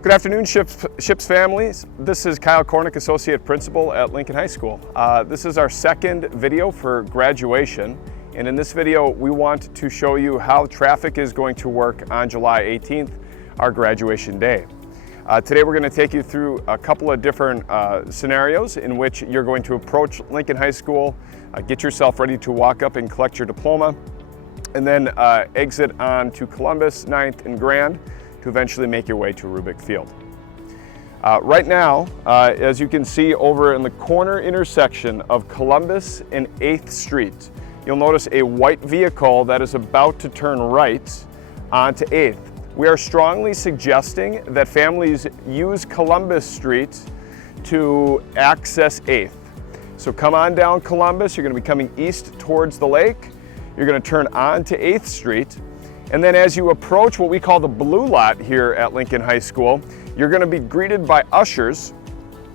Good afternoon, Ships families. This is Kyle Kornick, Associate Principal at Lincoln High School. This is our second video for graduation, and in this video we want to show you how traffic is going to work on July 18th, our graduation day. Today we're going to take you through a couple of different scenarios in which you're going to approach Lincoln High School, get yourself ready to walk up and collect your diploma, and then exit on to Columbus, 9th, and Grand to eventually make your way to Rubick Field. Right now, as you can see over in the corner intersection of Columbus and 8th Street, you'll notice a white vehicle that is about to turn right onto 8th. We are strongly suggesting that families use Columbus Street to access 8th. So come on down Columbus, you're going to be coming east towards the lake, you're going to turn on to 8th Street, and then as you approach what we call the blue lot here at Lincoln High School, you're going to be greeted by ushers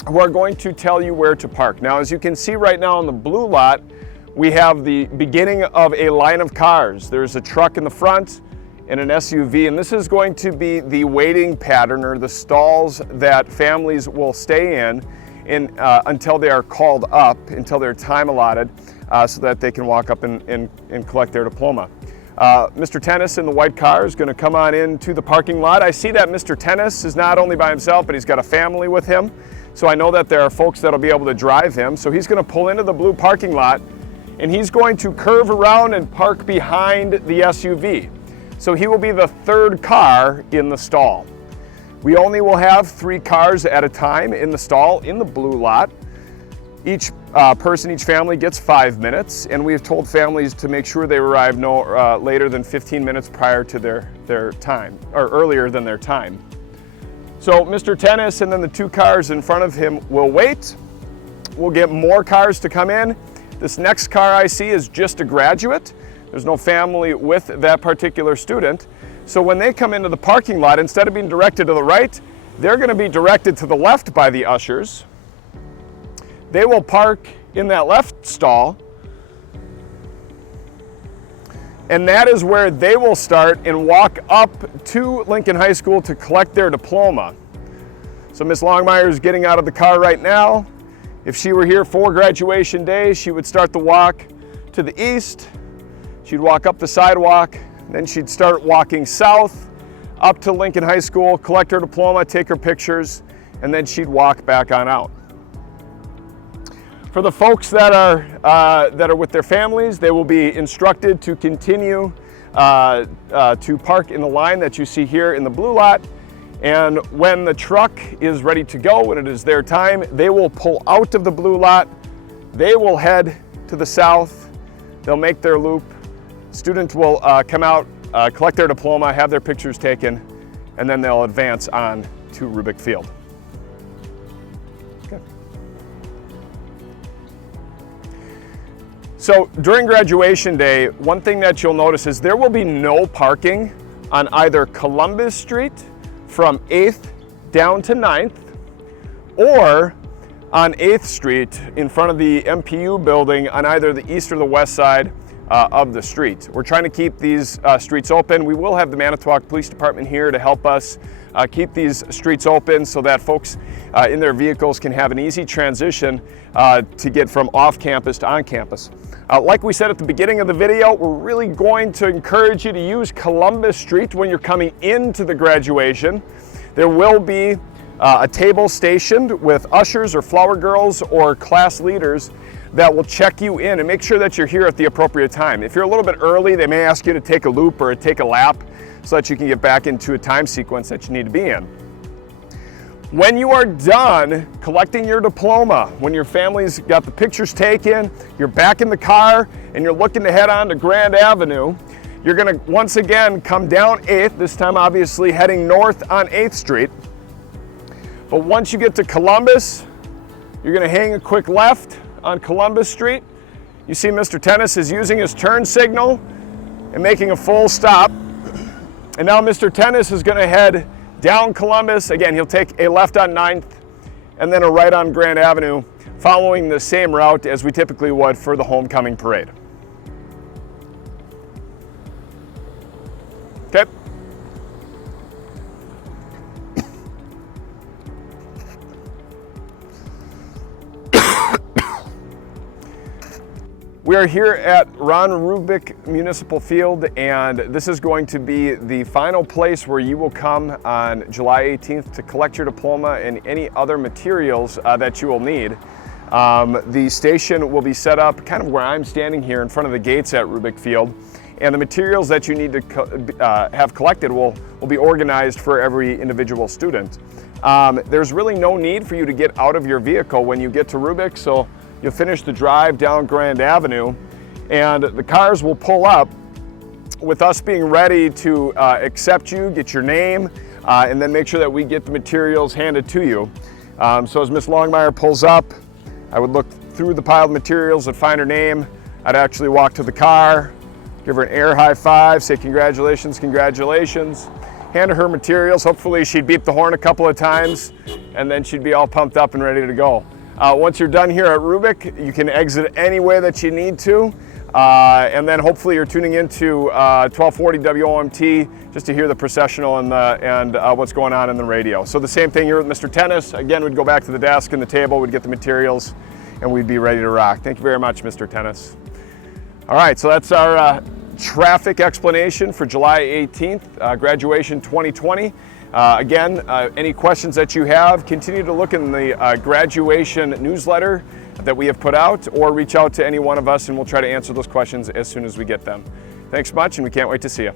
who are going to tell you where to park. Now, as you can see right now on the blue lot, we have the beginning of a line of cars. There's a truck in the front and an SUV, and this is going to be the waiting pattern or the stalls that families will stay in until they are called up, until their time allotted, so that they can walk up and collect their diploma. Mr. Tennis in the white car is going to come on into the parking lot. I see that Mr. Tennis is not only by himself, but he's got a family with him. So I know that there are folks that'll be able to drive him. So he's going to pull into the blue parking lot and he's going to curve around and park behind the SUV. So he will be the third car in the stall. We only will have 3 cars at a time in the stall in the blue lot. Each each family gets 5 minutes, and we have told families to make sure they arrive no later than 15 minutes prior to their time, or earlier than their time. So Mr. Tennis and then the 2 cars in front of him will wait. We'll get more cars to come in. This next car I see is just a graduate. There's no family with that particular student. So when they come into the parking lot, instead of being directed to the right, they're going to be directed to the left by the ushers. They will park in that left stall, and that is where they will start and walk up to Lincoln High School to collect their diploma. So Ms. Longmire is getting out of the car right now. If she were here for graduation day, she would start the walk to the east, she'd walk up the sidewalk, then she'd start walking south up to Lincoln High School, collect her diploma, take her pictures, and then she'd walk back on out. For the folks that are with their families, they will be instructed to continue to park in the line that you see here in the blue lot. And when the truck is ready to go, when it is their time, they will pull out of the blue lot. They will head to the south. They'll make their loop. Students will come out, collect their diploma, have their pictures taken, and then they'll advance on to Rubick Field. Okay. So during graduation day, one thing that you'll notice is there will be no parking on either Columbus Street from 8th down to 9th, or on 8th Street in front of the MPU building on either the east or the west side of the street. We're trying to keep these streets open. We will have the Manitowoc Police Department here to help us keep these streets open so that folks in their vehicles can have an easy transition to get from off campus to on campus. Like we said at the beginning of the video, we're really going to encourage you to use Columbus Street when you're coming into the graduation. There will be a table stationed with ushers or flower girls or class leaders that will check you in and make sure that you're here at the appropriate time. If you're a little bit early, they may ask you to take a loop or take a lap so that you can get back into a time sequence that you need to be in. When you are done collecting your diploma, when your family's got the pictures taken, you're back in the car and you're looking to head on to Grand Avenue, you're gonna once again come down 8th, this time obviously heading north on 8th Street. But once you get to Columbus, you're gonna hang a quick left on Columbus Street. You see Mr. Tennis is using his turn signal and making a full stop. And now Mr. Tennis is gonna head down Columbus. Again, he'll take a left on 9th and then a right on Grand Avenue, following the same route as we typically would for the homecoming parade. Okay. We are here at Ron Rubik Municipal Field, and this is going to be the final place where you will come on July 18th to collect your diploma and any other materials that you will need. The station will be set up kind of where I'm standing here in front of the gates at Rubik Field, and the materials that you need to have collected will be organized for every individual student. There's really no need for you to get out of your vehicle when you get to Rubik, so you'll finish the drive down Grand Avenue, and the cars will pull up with us being ready to accept you, get your name, and then make sure that we get the materials handed to you. So as Ms. Longmire pulls up, I would look through the pile of materials and find her name. I'd actually walk to the car, give her an air high five, say congratulations, congratulations, hand her materials. Hopefully she'd beep the horn a couple of times, and then she'd be all pumped up and ready to go. Once you're done here at Rubik, you can exit any way that you need to, and then hopefully you're tuning into 1240 WOMT just to hear the processional and what's going on in the radio. So the same thing here with Mr. Tennis. Again, we'd go back to the desk and the table, we'd get the materials, and we'd be ready to rock. Thank you very much, Mr. Tennis. All right, so that's our traffic explanation for July 18th, graduation 2020. Again, any questions that you have, continue to look in the graduation newsletter that we have put out, or reach out to any one of us and we'll try to answer those questions as soon as we get them. Thanks much, and we can't wait to see you.